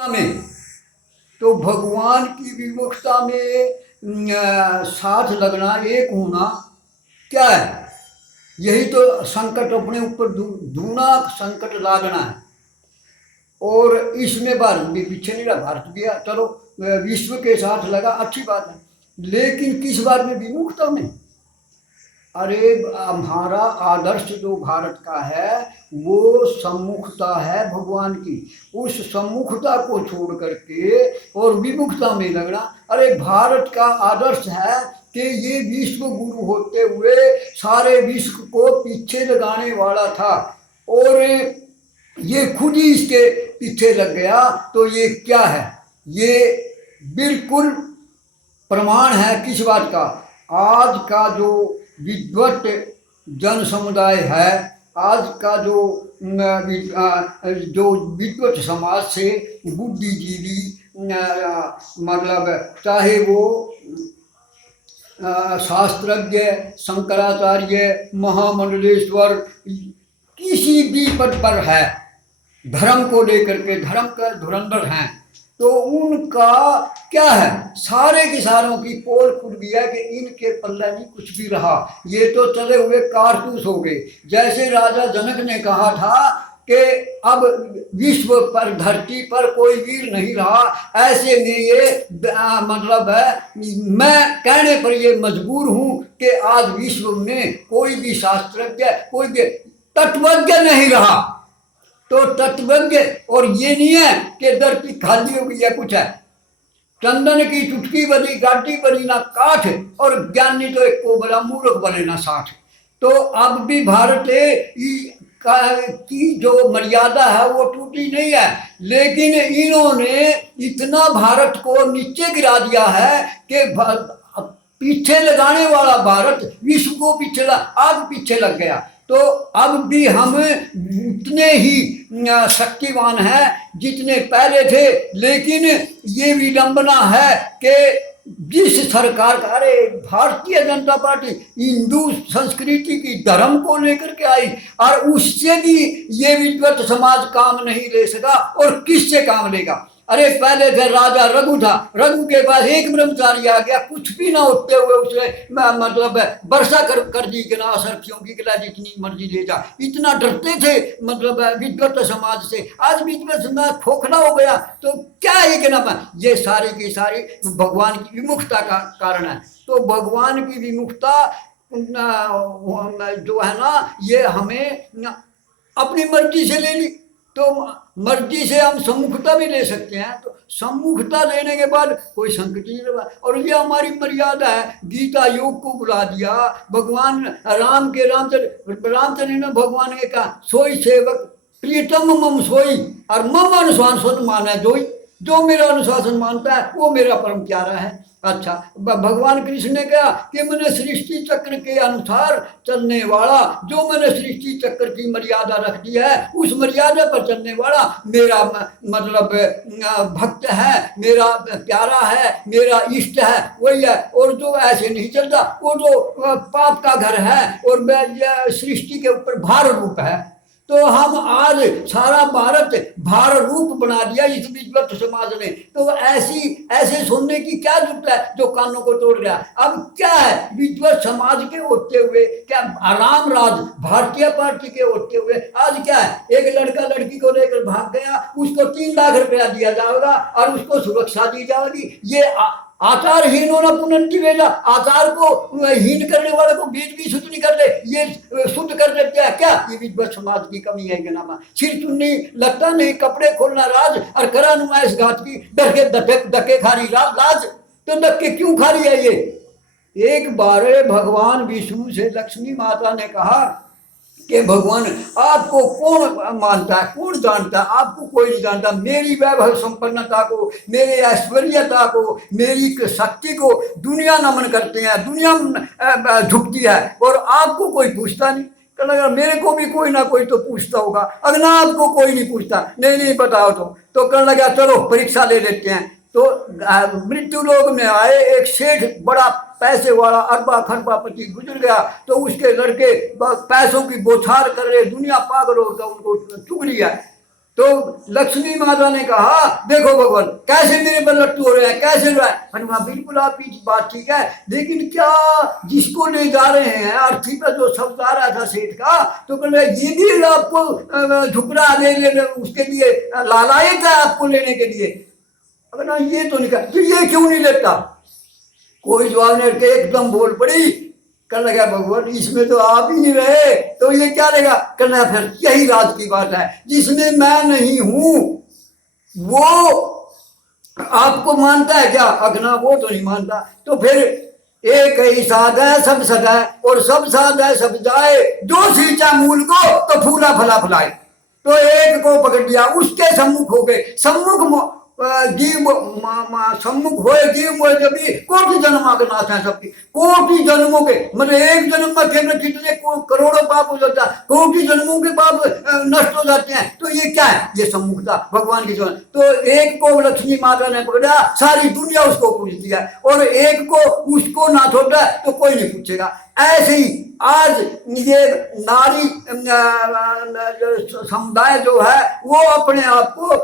में तो भगवान की विमुखता में साथ लगना, एक होना क्या है? यही तो संकट अपने ऊपर दूना संकट लादना है। और इसमें भारत भी पीछे नहीं रहा। भारत भी चलो विश्व के साथ लगा, अच्छी बात है, लेकिन किस बात में? विमुखता में। अरे हमारा आदर्श जो भारत का है वो सम्मुखता है भगवान की। उस सम्मुखता को छोड़ करके और विमुखता में लगना। अरे भारत का आदर्श है कि ये विश्व गुरु होते हुए सारे विश्व को पीछे लगाने वाला था, और ये खुद ही इसके पीछे लग गया। तो ये क्या है? ये बिल्कुल प्रमाण है किस बात का? आज का जो विद्वत जन समुदाय है, आज का जो विद्वत समाज से बुद्धिजीवी, मतलब चाहे वो शास्त्रज्ञ, शंकराचार्य, महामंडलेश्वर, किसी भी पद पर है, धर्म को लेकर के धर्म का धुरंधर हैं, तो उनका क्या है? सारे के सारों की पोल खुल गया कि इनके पल्ले नहीं कुछ भी रहा, ये तो चले हुए कारतूस हो गए। जैसे राजा जनक ने कहा था कि अब विश्व पर, धरती पर कोई वीर नहीं रहा, ऐसे में ये मतलब है, मैं कहने पर ये मजबूर हूं कि आज विश्व में कोई भी शास्त्रज्ञ, कोई भी तत्वज्ञ नहीं रहा। तो तत्वज्ञ, और ये नहीं है कि धरती खाली हो गई या कुछ है। चंदन की चुटकी बनी, गाटी बनी ना काठ, और ज्ञानी तो एक को बड़ा, मूर्ख बने ना साठ। तो अब भी भारत की जो मर्यादा है वो टूटी नहीं है, लेकिन इन्होंने इतना भारत को नीचे गिरा दिया है कि पीछे लगाने वाला भारत विश्व को पीछे अब पीछे लग गया। तो अब भी हम उतने ही शक्तिवान हैं जितने पहले थे, लेकिन ये विडंबना है कि जिस सरकार का, अरे भारतीय जनता पार्टी हिंदू संस्कृति की, धर्म को लेकर के आई, और उससे भी ये विद्वत समाज काम नहीं ले सका, और किससे काम लेगा? अरे पहले थे राजा रघु था, रघु के पास एक ब्रह्मचारी आ गया, कुछ भी ना होते हुए उसने मतलब वर्षा कर दी कि ना सरखियों की गिला, जितनी मर्जी ले जा। इतना डरते थे मतलब विद्वत समाज से। आज विद्वत समाज खोखला हो गया, तो क्या है कि ना, ये सारी की सारी भगवान की विमुखता का कारण है। तो भगवान की विमुखता जो है ना, ये हमें अपनी मर्जी से ले ली, तो मर्जी से हम सम्मुखता भी ले सकते हैं। तो सम्मुखता लेने के बाद कोई संकट नहीं रहा, और ये हमारी मर्यादा है। गीता योग को बुला दिया भगवान राम के, रामचंद्र ने भगवान ने कहा, सोई सेवक प्रियतम मम सोई, और मम अनुशासन माना जोई। जो मेरा अनुशासन मानता है वो मेरा परम प्यारा है। अच्छा, भगवान कृष्ण ने कहा कि मैंने सृष्टि चक्र के अनुसार चलने वाला, जो मैंने सृष्टि चक्र की मर्यादा रख दी है, उस मर्यादा पर चलने वाला मेरा मतलब भक्त है, मेरा प्यारा है, मेरा इष्ट है, वही है। और जो ऐसे नहीं चलता वो तो पाप का घर है, और सृष्टि के ऊपर भार रूप है। तो हम आज सारा भारत भार रूप बना दिया इस विद्वत समाज ने। तो ऐसे सुनने की क्या जरूरत है जो कानों को तोड़ रहा है? अब क्या है, विद्वत समाज के होते हुए क्या राम राज भारतीय पार्टी के होते हुए आज क्या है? एक लड़का लड़की को लेकर भाग गया, उसको 3 लाख रुपया दिया जाएगा और उसको सुरक्षा दी जाएगी। ये आचारहीनों ने पुनंती भेजा, आचार को हीन करने वाले को बीच भी शुद्ध नहीं कर दे, ये शुद्ध कर देते हैं। क्या ये विद्वत समाज की कमी है? नामा सिर चुन्नी लगता नहीं, कपड़े खोलना राज, और करा नुमाइश घात की, डर के धक्के खा रही लाज। तो धक्के क्यों खा रही है ये? एक बार भगवान विष्णु से लक्ष्मी माता ने कहा कि भगवान आपको कौन मानता है, कौन जानता है? आपको कोई नहीं जानता। मेरी वैभव संपन्नता को, मेरे ऐश्वर्यता को, मेरी शक्ति को दुनिया नमन करते हैं, दुनिया झुकती है, और आपको कोई पूछता नहीं। कहना मेरे को भी कोई ना कोई तो पूछता होगा, अगर ना आपको कोई नहीं पूछता, नहीं बताओ तो कहने लगा चलो परीक्षा ले लेते हैं। तो मृत्यु लोक में आए एक सेठ, बड़ा पैसे वाला, अरबा खरबापति गुजर गया। तो उसके लड़के पैसों की बौछार कर रहे, दुनिया पागल होकर उनको चुग लिया। तो लक्ष्मी माता ने कहा देखो भगवान कैसे मेरे पर लट्टू हो रहे हैं, कैसे हो रहा है। हनुमान बिल्कुल आपकी बात ठीक है, लेकिन क्या जिसको ले जा रहे हैं अर्थी पर जो शब्द आ रहा था सेठ का, तो कह रहे ये भी आपको झुकरा ले उसके लिए लालायत है आपको लेने के लिए। अगर ना ये तो नहीं कर, तो ये क्यों नहीं लेता। कोई जवाब नहीं के एकदम बोल पड़ी, कर लगा भगवान इसमें तो आप ही नहीं रहे तो ये क्या लेगा। करना फिर यही राज की बात है, जिसमें मैं नहीं हूं वो आपको मानता है क्या। अगना वो तो नहीं मानता। तो फिर एक ही साध है सब सद है, और सब साध है सब जाए, जो सींचा मूल को तो फूला फला फुलाए। तो एक को पकड़ लिया, उसके सम्मुख हो गए, सम्मुख जीव सम्मुख होए जीव मोए जबी कोटि जन्म के नाथ है सबकी। कोटि जन्मों के मतलब एक जन्म में केवल कितने करोड़ों पाप हो जाता है, कोटि जन्मों के पाप नष्ट हो जाते हैं। तो ये क्या है, ये सम्मुखता भगवान की जो। तो एक को लक्ष्मी माता ने पकड़ा, सारी दुनिया उसको पूछती है, और एक को उसको ना छोड़ा तो कोई नहीं पूछेगा। ऐसे ही आज ये नारी समुदाय जो है वो अपने आप को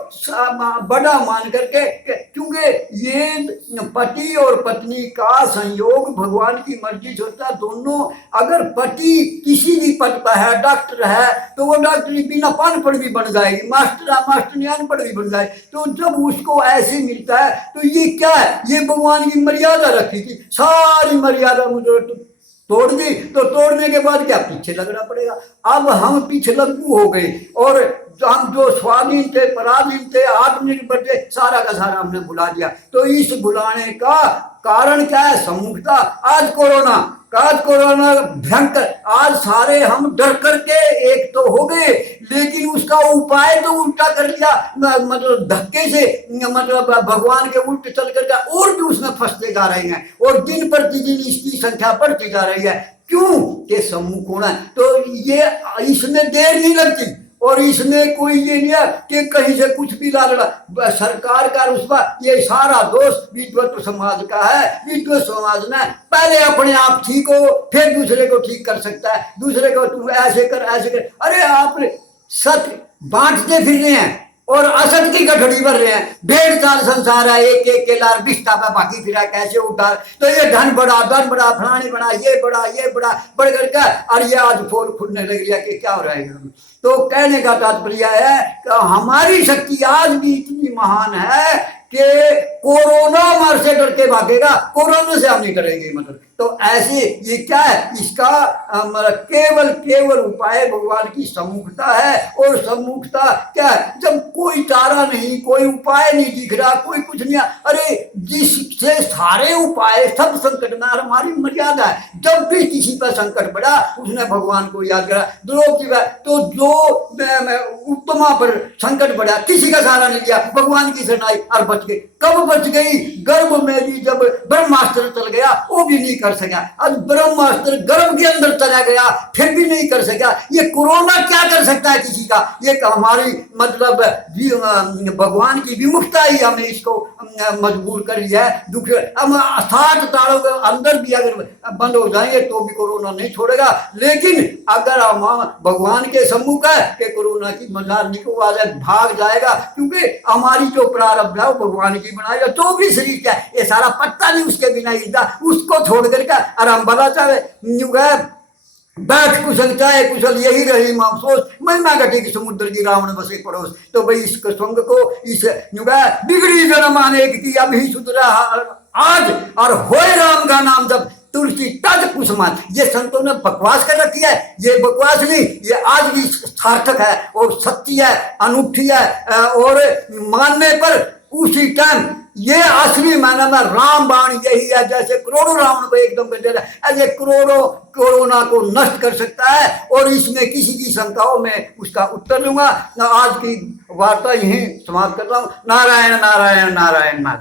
बड़ा मान करके, क्योंकि ये पति और पत्नी का संयोग भगवान की मर्जी से होता है। दोनों अगर पति किसी भी पद पर है, डॉक्टर है तो वो डॉक्टरी बिना पढ़ भी बन जाएगी, मास्टर अनपढ़ भी बन जाए। तो जब उसको ऐसे मिलता है तो ये क्या है, ये भगवान की मर्यादा रखी थी, सारी मर्यादा मुझे तोड़ दी। तो तोड़ने के बाद क्या पीछे लगना पड़ेगा। अब हम पीछे लगू हो गए, और हम जो स्वाधीन थे, पराधीन थे, आत्मनिर्भर थे, सारा का सारा हमने भुला दिया। तो इस भुलाने का कारण क्या है, सम्मुखता। आज कोरोना भयंकर, आज सारे हम डर करके एक तो हो गए, लेकिन उसका उपाय तो उल्टा कर दिया, मतलब धक्के से, मतलब भगवान के उल्टे चल करके और भी उसमें फंसते जा रहे हैं, और दिन प्रतिदिन इसकी संख्या बढ़ती जा रही है। क्यों के सम्मुख होना। तो ये इसमें देर नहीं लगती, और इसमें कोई ये नहीं है कि कहीं से कुछ भी ला लड़ा। सरकार का रुस्वा, ये सारा दोष विद्वत समाज का है। विद्वत समाज ने पहले अपने आप ठीक हो, फिर दूसरे को ठीक कर सकता है। दूसरे को तुम ऐसे कर ऐसे कर, अरे आप सत्य बांटते फिर रहे हैं और असत की गठड़ी भर रहे हैं। भेड़ चाल संसार है, एक एक के लार बिस्ता पे बाकी फिरा कैसे उठा। तो ये धन बड़ा फलानी बड़ा, ये बड़ा बढ़ करके, और ये आज फोल खुलने लग गया कि क्या हो रहा है। तो कहने का तात्पर्य है कि हमारी शक्ति आज भी इतनी महान है कि कोरोना मार से डर के भागेगा, कोरोना से हम नहीं करेंगे। मतलब तो ऐसे ये क्या है, इसका केवल उपाय भगवान की सम्मुखता है। और सम्मुखता क्या है, जब कोई चारा नहीं, कोई उपाय नहीं दिख रहा, कोई कुछ नहीं, अरे जिससे सारे उपाय सब संकट में, हमारी मर्यादा है। जब भी किसी पर संकट पड़ा उसने भगवान को याद करा। द्रौपदी तो जो उत्तमा पर संकट पड़ा, किसी का सहारा नहीं लिया, भगवान की शरणाई और बच गई। कब बच गई, गर्भ में भी जब ब्रह्मास्त्र चल गया वो भी नहीं कर सका। आज ब्रह्मास्त्र गर्भ के अंदर चला गया फिर भी नहीं कर सका। ये कोरोना क्या कर सकता है किसी का, ये हमारी मतलब भगवान की विमुखता ही हमें इसको मजबूर कर लिया है। दुख अब 60 तारों के अंदर भी अगर बंद हो जाएंगे तो भी कोरोना नहीं छोड़ेगा। लेकिन अगर हम भगवान के सम्मुख है कि कोरोना की मजार निको आ जाए, भाग जाएगा, क्योंकि हमारी जो प्रारब्ध है वो भगवान की बनाएगा। तो भी शरीर क्या है, ये सारा पत्ता नहीं उसके बिना हिलता, उसको छोड़ करके आराम बना चाहे बैठ कुशल चाहे कुशल यही रही माम सोच, महिमा घटी की समुद्र की रावण बसे पड़ोस। तो भाई इस संग को इस बिगड़ी जन्म अनेक की अब ही सुधरा आज, और होए राम का नाम जब तुलसी तज कुसुमान। ये संतों ने बकवास कर रखी है, ये बकवास नहीं, ये आज भी सार्थक है और सत्य है, अनूठी है। और मानने पर उसी टाइम ये असली मायने में राम बाण यही है, जैसे करोड़ों रावण को एकदम कर देता है, ऐसे करोड़ों कोरोना को नष्ट कर सकता है। और इसमें किसी की शंकाओं में उसका उत्तर दूंगा। आज की वार्ता यहीं समाप्त करता हूँ। नारायण नारायण नारायण नारायण।